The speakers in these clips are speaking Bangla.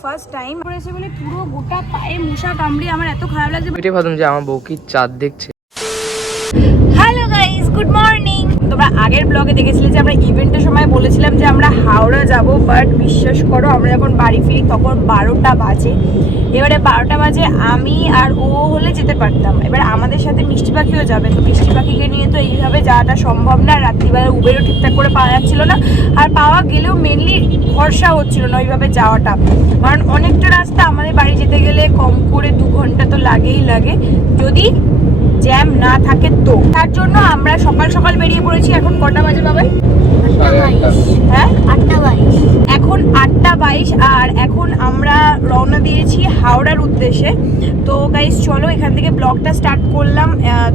ফার্স্ট টাইম করেছে বলে পুরো গোটা পায়ে মশা কামড়ে আমার এত খারাপ লাগছে। এটাই ভাবলাম যে আমার বউ কি চাঁদ দেখছে। Hello guys, good morning. তোমরা আগের ব্লগে দেখেছিলে যে আমরা ইভেন্টের সময় বলেছিলাম যে আমরা হাওড়া যাব, বাট বিশ্বাস করো আমরা যখন বাড়ি ফিরি তখন 12টা বাজে। এবারে 12টা বাজে আমি আর ও হলে যেতে পারতাম, এবার আমাদের সাথে মিষ্টি পাখিও যাবে, তো মিষ্টি পাখিকে নিয়ে তো এইভাবে যাওয়াটা সম্ভব না। রাত্রিবেলা উবেরও ঠিকঠাক করে পাওয়া যাচ্ছিল না, আর পাওয়া গেলেও মেনলি ভরসা হচ্ছিল না ওইভাবে যাওয়াটা, কারণ অনেকটা রাস্তা আমাদের বাড়ি যেতে গেলে কম করে 2 ঘন্টা তো লাগেই লাগে যদি জ্যাম না থাকে। তো তার জন্য আমরা সকাল সকাল বেরিয়ে পড়েছি। এখন কটা বাজে বাবা? হ্যাঁ 8:22। এখন 8:22 আর এখন আমরা রওনা দিয়েছি হাওড়ার উদ্দেশ্যে। তো গাইস চলো এখান থেকে ব্লগটা স্টার্ট করলাম।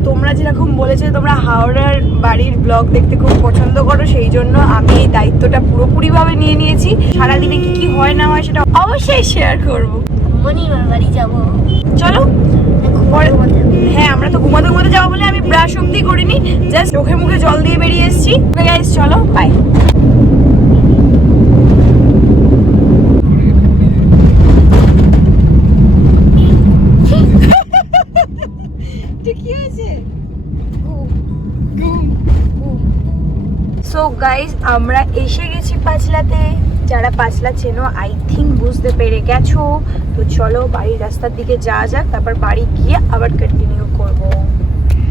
তোমরা যেরকম বলেছে তোমরা হাওড়ার বাড়ির ব্লগ দেখতে খুব পছন্দ করো, সেই জন্য আমি এই দায়িত্বটা পুরোপুরিভাবে নিয়ে নিয়েছি। সারাদিনে কি কি হয় না হয় সেটা অবশ্যই শেয়ার করবো। বাড়ি যাবো চলো। হ্যাঁ আমরা তো ঘুমাতে ঘুমাতে যাবো বলে আমি ব্রাশ অব্দি করিনি, জাস্ট চোখে মুখে জল দিয়ে বেরিয়ে এসেছি। গাইস চলো বাই। সো গাইস আমরা এসে গেছি পাঁচলাতে। যারা পাঁচলা চেনো আই থিঙ্ক বুঝতে পেরে গেছো। তো চলো বাড়ির রাস্তার দিকে যাওয়া যাক, তারপর বাড়ি গিয়ে আবার কন্টিনিউ করবো।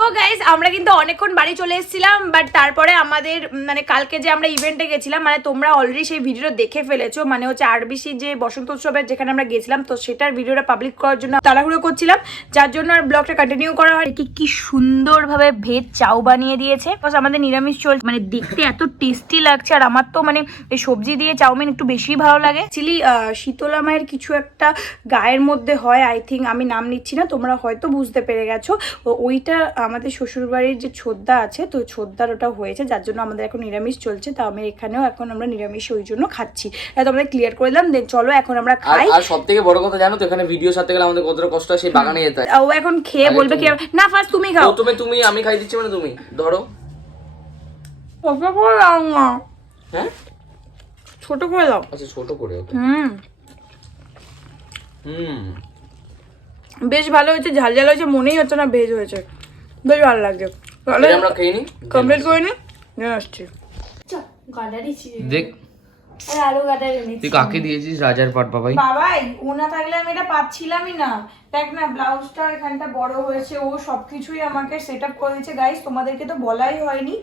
তো গাইস আমরা কিন্তু অনেকক্ষণ বাড়ি চলে এসেছিলাম, বাট তারপরে আমাদের মানে কালকে যে আমরা ইভেন্টে গেছিলাম, মানে তোমরা অলরেডি সেই ভিডিওটা দেখে ফেলেছো, মানে হচ্ছে আরবিসি যে বসন্ত উৎসবের যেখানে আমরা গেছিলাম, তো সেটার ভিডিওটা পাবলিক করার জন্য তাড়াহুড়ো করছিলাম, যার জন্য আর ব্লগটা কন্টিনিউ করা হয়। কি সুন্দরভাবে ভেজ চাউ বানিয়ে দিয়েছে, আমাদের নিরামিষ চলছে, মানে দেখতে এত টেস্টি লাগছে। আর আমার তো মানে এই সবজি দিয়ে চাউমিন একটু বেশি ভালো লাগে। অ্যাকচুয়ালি শীতলা মায়ের কিছু একটা গায়ের মধ্যে হয়, আই থিঙ্ক, আমি নাম নিচ্ছি না, তোমরা হয়তো বুঝতে পেরে গেছো। ওইটা আমাদের শ্বশুরবাড়ির যে ছোদ্দা আছে, তো ছোদ্দার ওটা হয়েছে, যার জন্য আমাদের এখন নিরামিষ চলছে। তো আমি এখানেও এখন আমরা নিরামিষ ওই জন্য খাচ্ছি। এটা আমাদের ক্লিয়ার করে দিলাম। দেন চলো এখন আমরা খাই। আর সবথেকে বড় কথা জানো তো, এখানে ভিডিও সাথে গেলে আমাদের কতটা কষ্ট হয় সেই বাগানে যেতে হয়। ও এখন খেয়ে বলবে কি না, ফার্স্ট তুমি খাও। তুমি আমি খাই দিচ্ছি, মানে তুমি ধরো। ছোট করে দাও না। হ্যাঁ ছোট করে দাও। আচ্ছা ছোট করে। বেশ ভালো হয়েছে, ঝাল ঝাল হয়েছে, মনেই হচ্ছে না ভেজ হয়েছে, বেশ ভালো লাগছে। আমরা খেয়ে নি, কমপ্লিট করে নি, আসছি। দেখ তুই কাকে দিয়েছিস রাজার পাট বাবাই? বাবাই ও না থাকলে আমি এটা পাচ্ছিলামই না। দেখ না ব্লাউজটা এখানটা বড় হয়েছে, ও সবকিছুই আমাকে সেট আপ করে দিয়েছে। গাইস তোমাদেরকে তো বলাই হয়নি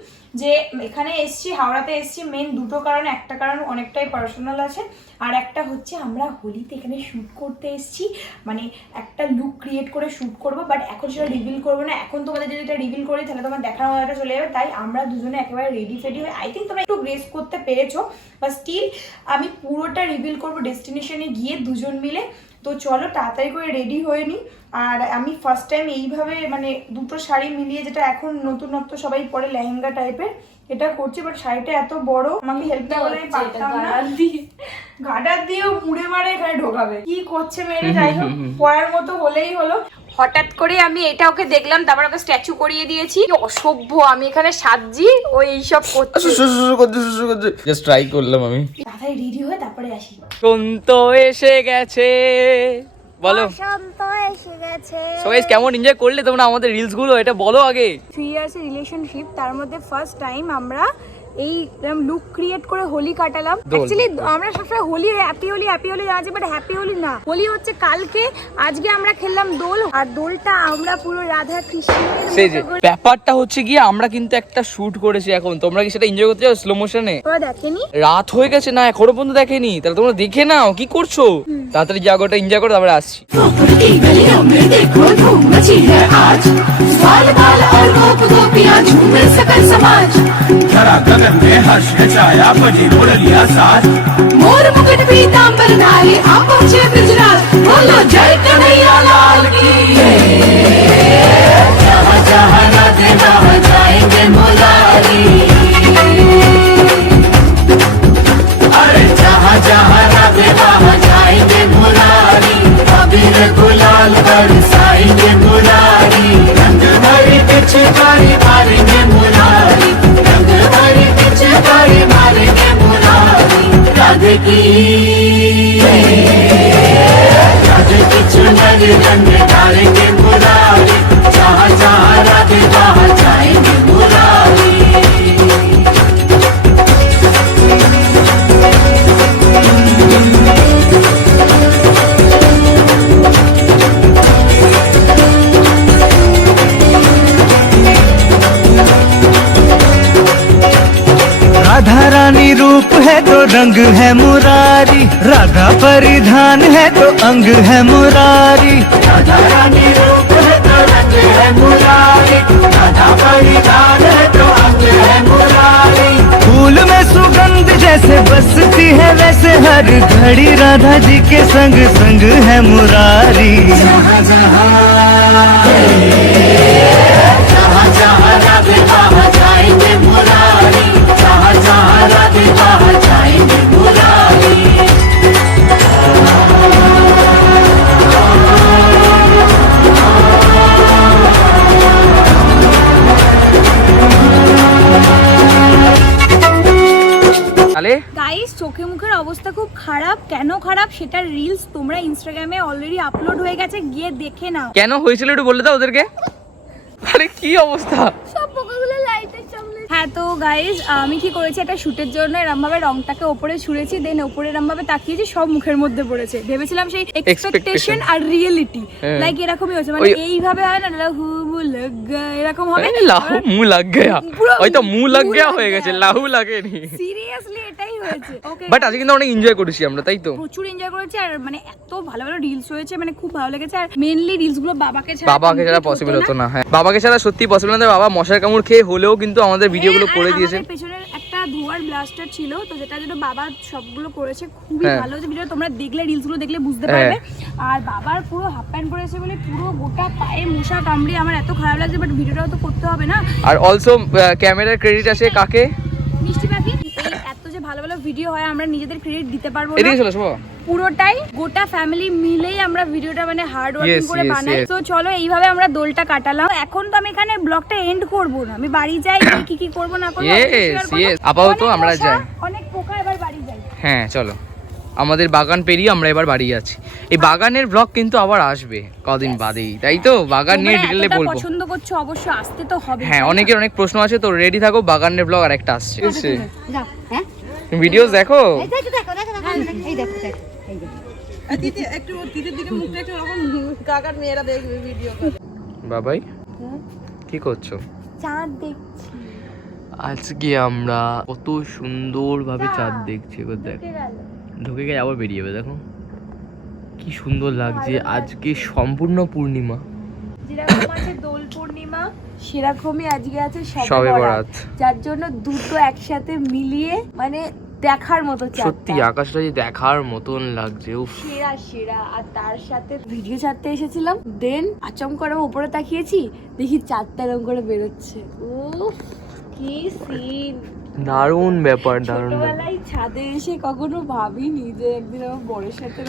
যে এখানে এসছি, হাওড়াতে এসছি মেন দুটো কারণে। একটা কারণ অনেকটাই পার্সোনাল আছে, আর একটা হচ্ছে আমরা হোলিতে এখানে শ্যুট করতে এসছি, মানে একটা লুক ক্রিয়েট করে শ্যুট করবো, বাট এখন সেটা রিভিল করবো না। এখন তোমাদের যদি এটা রিভিল করি তাহলে তোমার দেখার মজাটা চলে যাবে, তাই আমরা দুজনে একেবারে রেডি ফেডি হয়ে, আই থিঙ্ক তোমরা একটু গ্রেস করতে পেরেছো, বা স্টিল আমি পুরোটা রিভিল করবো ডেস্টিনেশনে গিয়ে দুজন মিলে। তো চলো তাড়াতাড়ি করে রেডি হয়ে নি। আর আমি ফার্স্ট টাইম এইভাবে মানে দুটো শাড়ি মিলিয়ে, যেটা এখন নতুনত্ব সবাই পরে লেহেঙ্গা টাইপের, এটা করছি, বাট শাড়িটা এত বড় আমাকে হেল্প না করলে পারতাম না। গাডার দিয়েও মুড়ে মারে এখানে ঢোকাবে, কি করছে মেয়েরা। যাই হোক পরার মতো হলেই হলো। হঠাৎ করে আমি এটা ওকে দেখলাম, তারপর ওকে স্ট্যাচু করিয়ে দিয়েছি। অসভ্য, আমি এখানে সাজি ও এইসব করছি, জাস্ট ট্রাই করলাম আমি। তাড়াতাড়ি রেডি হয়ে তারপরে আসি। বসন্ত এসে গেছে, বলো বসন্ত এসে গেছে। সো গাইস কেমন এনজয় করলে তোমরা আমাদের রিলস গুলো, এটা বলো আগে। 3 ইয়ার্স এর রিলেশনশিপ, তার মধ্যে ফার্স্ট টাইম আমরা এই লুক ক্রিয়েট করে হোলি কাটালাম। অ্যাকচুয়ালি আমরা সবসময় হোলি হ্যাপি হোলি জানাচ্ছি, বাট হ্যাপি হোলি না, হোলি হচ্ছে কালকে। আজকে আমরা খেললাম দোল, আর দোলটা আমরা পুরো রাধা কৃষ্ণের ব্যাপারটা হচ্ছে গিয়ে আমরা কিন্তু একটা শুট করেছি এখন। তোমরা কি সেটা এনজয় করতে চাও স্লো মোশনে? তোমরা দেখেনি? রাত হয়ে গেছে না, এখনো পর্যন্ত দেখেনি, তাহলে তোমরা দেখে নাও। কি করছো? তাড়াতাড়ি জায়গাটা এনজয় করো, তারপরে আসছি। मोर मुकुट पीतांबर नारी आप पहुंचे ब्रजराज, बोलो जय कन्हैया लाल की। जहाँ जहाँ राधे वहाँ जाएंगे मुरारी, अरे जहाँ जहाँ राधे वहाँ जाएंगे मुरारी, अबीर गुलाल बरसाएंगे मुरारी, रंग भरी पिचकारी मारेंगे मुरारी, रंग भरी पिचकारी मारेंगे मुरारी, राधे की रूप है तो रंग है मुरारी, राधा परिधान है तो अंग है मुरारी। राधा रानी रूप है तो रंग है मुरारी, राधा परिधान है तो अंग है मुरारी। फूल में सुगंध जैसे बसती है वैसे हर घड़ी राधा जी के संग संग है मुरारी। जहाँ जहाँ राधे वहाँ जाएंगे मुरारी, जहाँ जहाँ राधे वहाँ जाएंगे मुरारी। তাহলে গাইস চোখে মুখের অবস্থা খুব খারাপ। কেন খারাপ সেটার রিলস তোমরা ইনস্টাগ্রামে অলরেডি আপলোড হয়ে গেছে, গিয়ে দেখে নাও। কেন হয়েছিল একটু বলে দাও ওদেরকে। আরে কি অবস্থা, সব পোকাগুলো লাইটের সামনে। হ্যাঁ তো গাইস আমি কি করেছি, একটা শুটের জন্য এরকম ভাবে রংটাকে ওপরে ছুঁড়েছি, দেন ওপরে এরকম ভাবে তাকিয়েছি, সব মুখের মধ্যে পড়েছে। ভেবেছিলাম সেই এক্সপেকটেশন আর রিয়েলিটি লাইক এরকমই হয়েছে, মানে এইভাবে হয় না লাহু মু লাগ গয়া এরকম হবে। লাহু মুহ লাগ গয়া, ওই তো মুহ লাগ গয়া হয়ে গেছে, লাহু লাগেনি। সিরিয়াসলি এটাই হয়েছে। ওকে বাট আজকে কিন্তু অনেক এনজয় করেছি আমরা, তাই তো? প্রচুর এনজয় করেছি, আর মানে এত ভালো ভালো রিলস হয়েছে, মানে খুব ভালো লেগেছে। আর মেইনলি রিলস গুলো বাবাকে ছাড়া পসিবল হতো না। হ্যাঁ বাবাকে ছাড়া সত্যি পসিবল না। বাবা মশার কামড় খেয়ে হলেও কিন্তু আমাদের ভিডিওগুলো করে দিয়েছে। পেছনের একটা ধোয়ার ব্লাস্টার ছিল, তো যেটার জন্য বাবা সবগুলো করেছে, খুবই ভালো হয়েছে ভিডিও। তোমরা দেখলে রিলস গুলো দেখলে বুঝতে পারবে। আর বাবার পুরো হাফ প্যান্ট পরেছে বলে পুরো গোটা পায়ে মশা কামড়ে আমার এত খারাপ লাগছে, বাট ভিডিওটাও তো করতে হবে না। আর অলসো ক্যামেরার ক্রেডিট আছে কাকে? মিষ্টি পাখি। এই এত যে ভালো ভালো ভিডিও হয় আমরা নিজেদের ক্রেডিট দিতে পারবো না, এদিকে চলে আসো বাবা। পুরোটাই গোটা ফ্যামিলি মিলেই আমরা ভিডিওটা মানে হার্ড ওয়ার্কিং করে বানাই। তো চলো এইভাবে আমরা দোলটা কাটালাম। এখন তো আমি এখানে ব্লগটা এন্ড করব না, আমি বাড়ি যাই, কি কি করব না করব আপাতত আমরা যাই। অনেক পোকা, এবার বাড়ি যাই। হ্যাঁ চলো, আমাদের বাগান পেরিয়ে আমরা এবার বাড়ি যাচ্ছি। এই বাগানের ব্লগ কিন্তু আবার আসবে কদিন বাদেই, তাই তো? বাগান নিয়ে ডিটেইলে বলবো। পছন্দ করছো অবশ্যই, আসতে তো হবে। হ্যাঁ অনেকের অনেক প্রশ্ন আছে, তো রেডি থাকো, বাগানের ব্লগ আরেকটা আসছে। যাও হ্যাঁ ভিডিওস দেখো। এই দেখো দেখো দেখো এই দেখো দেখো এই দেখো বাবাই কি করছো? চাঁদ দেখছি। আজকে আমরা কত সুন্দর ভাবে চাঁদ দেখছি, এবার দেখো ঢুকে গেছে আবার বেরিয়ে যাবে। দেখো কি সুন্দর লাগছে। আজকে সম্পূর্ণ পূর্ণিমা, যেরকম আছে দোল পূর্ণিমা সেরকমই আজকে আছে শবে শবে বরাত। বরাত, যার জন্য দুটো একসাথে মিলিয়ে মানে দেখার মতো চাঁদটা। সত্যি আকাশটা যে দেখার মতন লাগছে। উফ সেরা সেরা। আর তার সাথে ভিডিও ছাড়তে এসেছিলাম, দেন আচমকা করে উপরে তাকিয়েছি, দেখি চাঁদটা এরকম করে বেরোচ্ছে। উফ কি সিন, দারুণ ব্যাপার, দারুণ। ছোটবেলায় ছাদে এসে কখনো ভাবিনি যে একদিন আমার বরের সাথে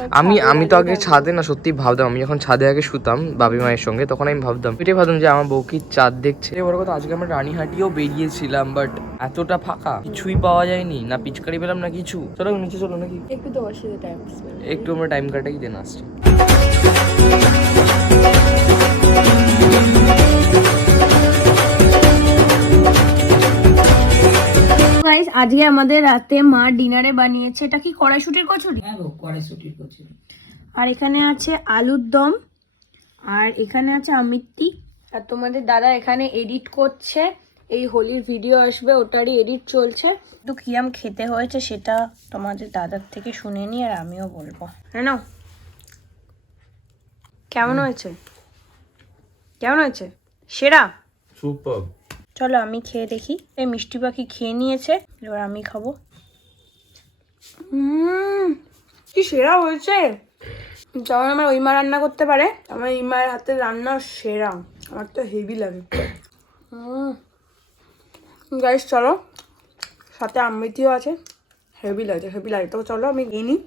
আমি তো আগে ছাদে না সত্যি ভাবতাম, আমি যখন ছাদে আগে শুতাম বাবি মায়ের সঙ্গে, তখন আমি ভাবতাম এটাই ভাবতাম যে আমার বউ কি চাঁদ দেখছে। বড় কথা আজকে আমরা রানীহাটিও বেরিয়েছিলাম, বাট এতটা ফাঁকা, কিছুই পাওয়া যায়নি, না পিচকারি পেলাম না কিছু। চলো নিচে চলো নাকি একটু তোমার সাথে টাইম স্পেন্ড, একটু আমরা টাইম কাটাই, দেন আসছি। গাইস আজকে আমাদের রাতে মা ডিনারে বানিয়েছে, এটা কি কড়াইশুটির কচুরি? হ্যাঁ গো কড়াইশুটির কচুরি। আর এখানে আছে আলুর দম, আর এখানে আছে আমিত্তি। আর তোমাদের দাদা এখানে এডিট করছে, এই হোলির ভিডিও আসবে ওটারই এডিট চলছে। তো কিরম খেতে হয়েছে সেটা তোমাদের দাদার থেকে শুনে নি, আর আমিও বলবো। হ্যাঁ না কেমন হয়েছে? কেমন হয়েছে? সেরা, সুপার। চলো আমি খেয়ে দেখি। এই মিষ্টি পাখি খেয়ে নিয়েছে, এবার আমি খাবো। কি সেরা হয়েছে। যেমন আমার ওই মা রান্না করতে পারে, আমার এই মায়ের হাতের রান্না সেরা, আমার তো হেভি লাগে। গাইস চলো, সাথে আমৃতিও আছে, হেভি লাগে হেভি লাগে। তো চলো আমি নিয়ে নিই।